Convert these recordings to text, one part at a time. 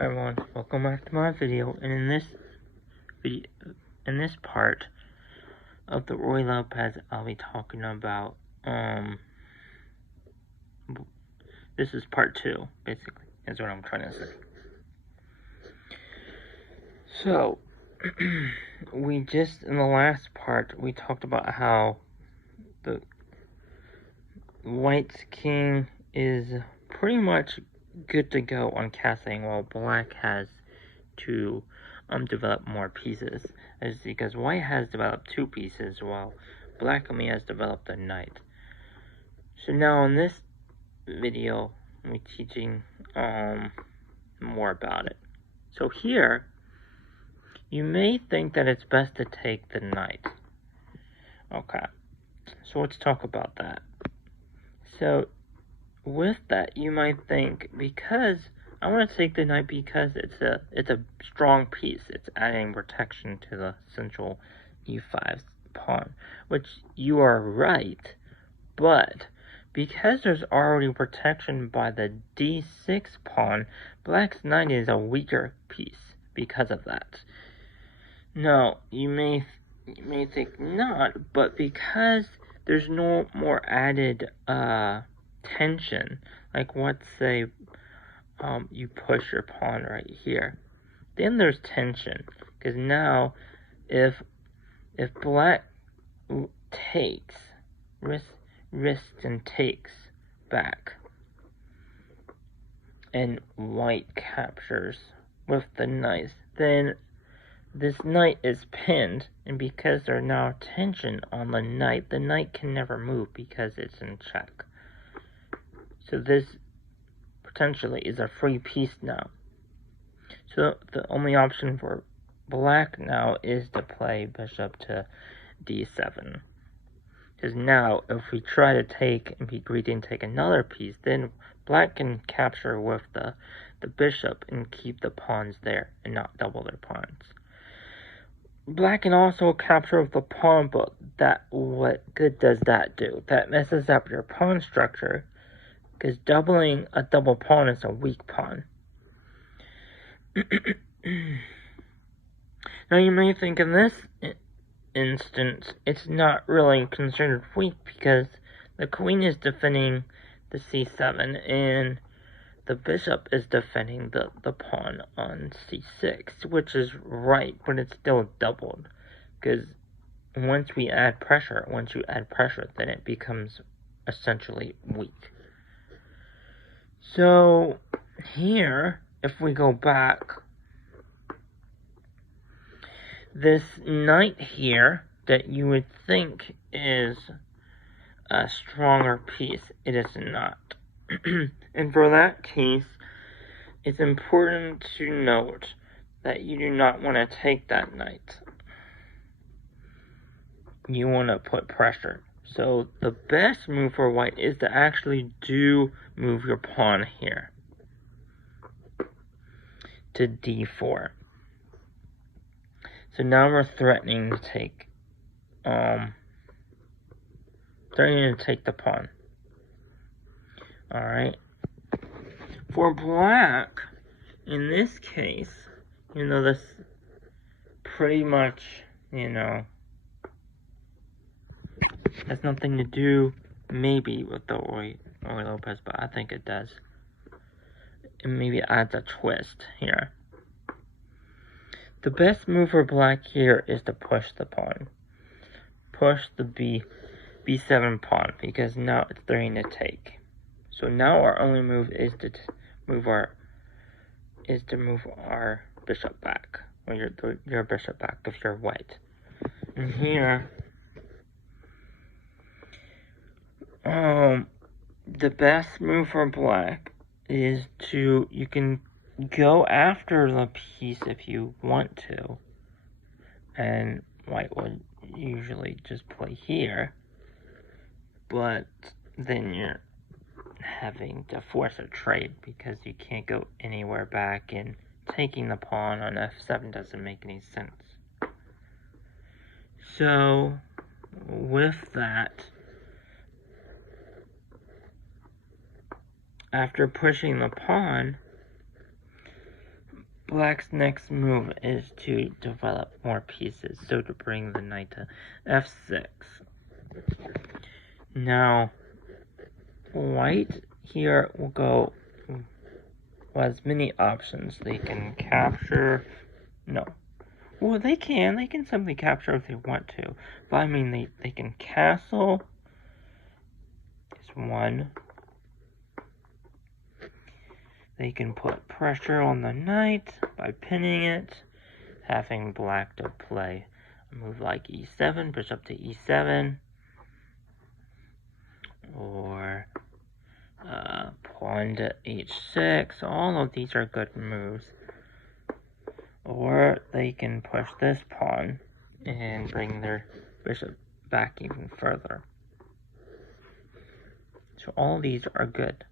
everyone, welcome back to my video, and in this part of the Roy Lopez, I'll be talking about, this is part 2, basically, is what I'm trying to say. So, in the last part, we talked about how the White's king is pretty much good to go on castling, while Black has to develop more pieces. As because White has developed 2 pieces, while Black only has developed a knight. So now in this video, we're teaching more about it. So here, you may think that it's best to take the knight. Okay, so let's talk about that. So with that, you might think, because I want to take the knight because it's a strong piece. It's adding protection to the central e5 pawn, which you are right, but because there's already protection by the d6 pawn, Black's knight is a weaker piece because of that. No, you may think not, but because there's no more added tension, like let's say you push your pawn right here, then there's tension, because now if Black takes, risks and takes back, and White captures with the knight, then this knight is pinned, and because there's now tension on the knight can never move because it's in check. So this potentially is a free piece now. So the only option for Black now is to play bishop to d7. Because now, if we try to take and be greedy and take another piece, then Black can capture with the bishop and keep the pawns there and not double their pawns. Black can also capture with the pawn, but what good does that do? That messes up your pawn structure, because doubling a double pawn is a weak pawn. Now you may think in this instance, it's not really considered weak because the queen is defending the c7 and the bishop is defending the pawn on c6, which is right, but it's still doubled, because once you add pressure, then it becomes essentially weak. So here, if we go back, this knight here that you would think is a stronger piece, it is not. And for that case, it's important to note that you do not want to take that knight. You want to put pressure. So the best move for White is to actually move your pawn here to d4. So now we're threatening to take the pawn. Alright. For Black, in this case, this pretty much, has nothing to do, maybe, with the Roy Lopez, but I think it does. And maybe it adds a twist here. The best move for Black here is to push the pawn. Push the b7 pawn, because now it's threatening to take. So now our only move is to move our bishop back, or your bishop back if you're White. And here, the best move for Black is you can go after the piece if you want to, and White would usually just play here, but then you're having to force a trade because you can't go anywhere back, and taking the pawn on f7 doesn't make any sense. So with that, after pushing the pawn, Black's next move is to develop more pieces, so to bring the knight to f6. Now, white here will go has many options. They can capture, no. Well, they can simply capture if they want to. But I mean, they can castle is one. They can put pressure on the knight by pinning it, having black to play a move like e7, bishop to e7, or pawn to h6. All of these are good moves. Or they can push this pawn and bring their bishop back even further. So all these are good.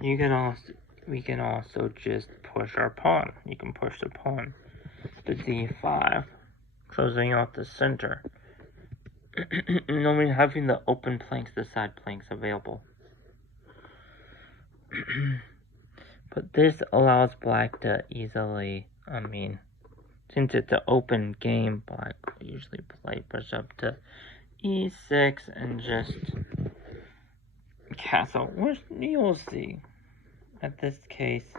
We can also just push our pawn. You can push the pawn to d5, closing off the center. Normally having the open planks, the side planks available. But this allows black to easily, since it's an open game, black will usually play bishop to e6 and just castle, which you'll see. At this case,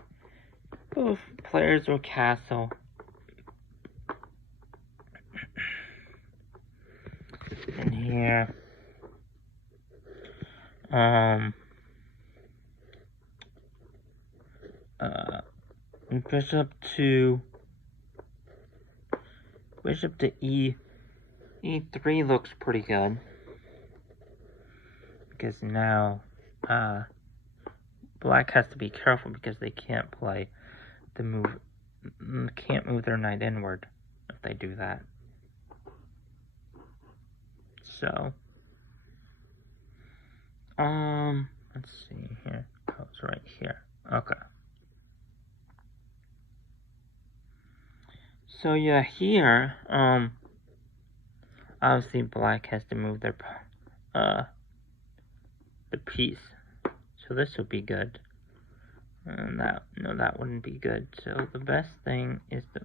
both players will castle. And here, bishop to e3 looks pretty good, because now black has to be careful because they can't play the move, can't move their knight inward if they do that. So let's see here. Oh, it's right here. Okay. So yeah, here, obviously black has to move their, the piece. So this would be good. And that wouldn't be good. So the best thing is to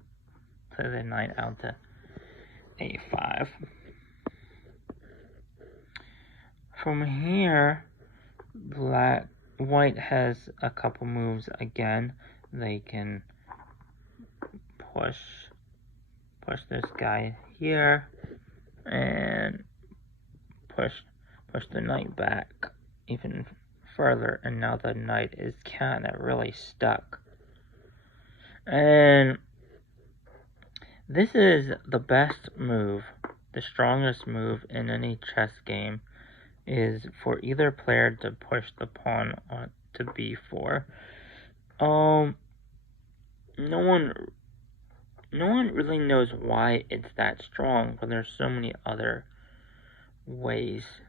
play the knight out to a5. From here, white has a couple moves again. They can push this guy here and push the knight back even further, and now the knight is kind of really stuck. And this is the best move, the strongest move in any chess game, is for either player to push the pawn on to b4. No one really knows why it's that strong, but there's so many other ways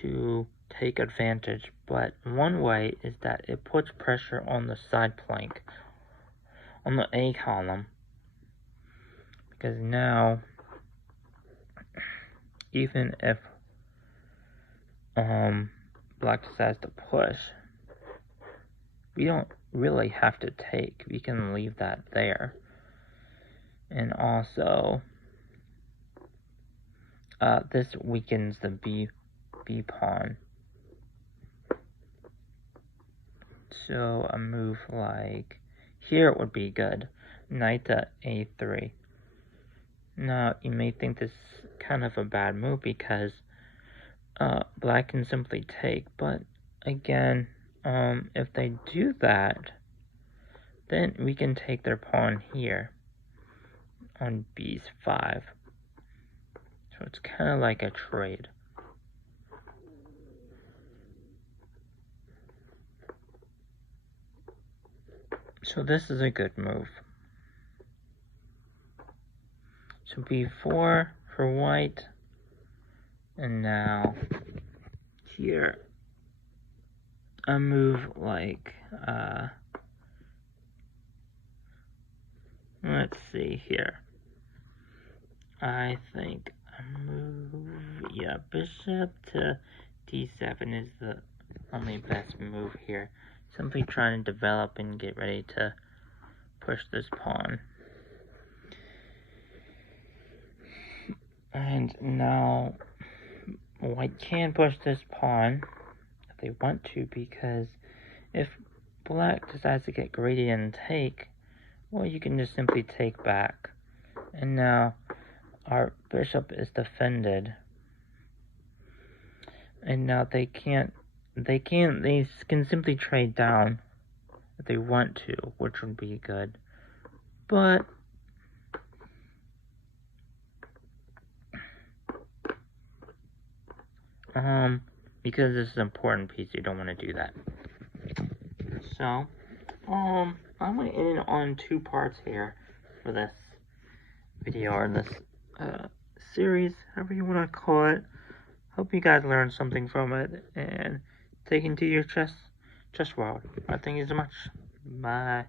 to take advantage. But one way is that it puts pressure on the side plank, on the A column, because now even if black decides to push, we don't really have to take. We can leave that there. And also, this weakens the B pawn. So a move like here would be good. Knight to a3. Now, you may think this is kind of a bad move because black can simply take, but again, if they do that, then we can take their pawn here on b5. So it's kind of like a trade. So this is a good move. So b4 for white, and now here a move like let's see here. I think a move, bishop to d7 is the only best move here. simply trying to develop and get ready to push this pawn. And now white can push this pawn if they want to, because if black decides to get greedy and take, well, you can just simply take back. And now our bishop is defended. And now they can simply trade down if they want to, which would be good. But because this is an important piece, you don't want to do that. So, I'm going to end it on 2 parts here for this video, or this series, however you want to call it. Hope you guys learned something from it and take into your chess world. Thank you so much. Bye.